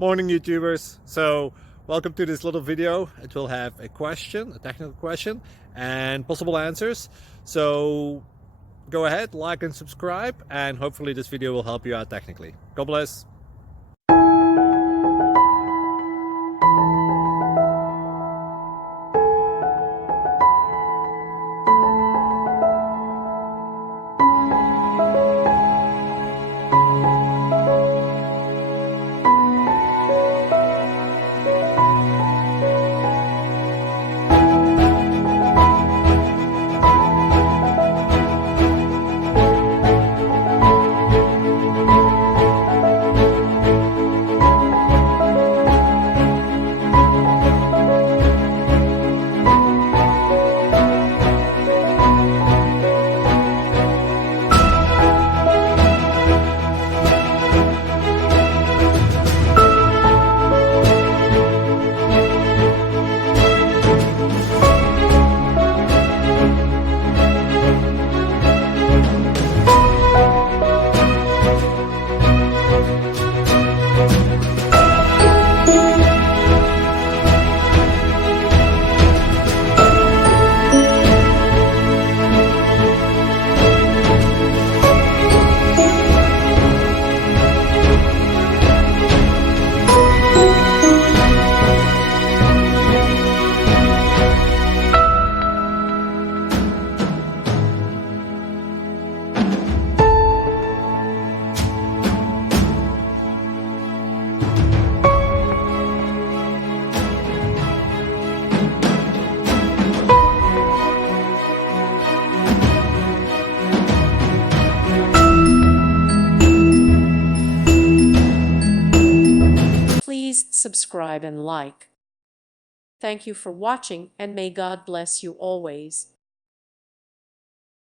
Morning YouTubers. So welcome to this little video. It will have a question, a technical question, and possible answers. So go ahead, like and subscribe, and hopefully this video will help you out technically. God bless. Please subscribe and like. Thank you for watching, and may God bless you always.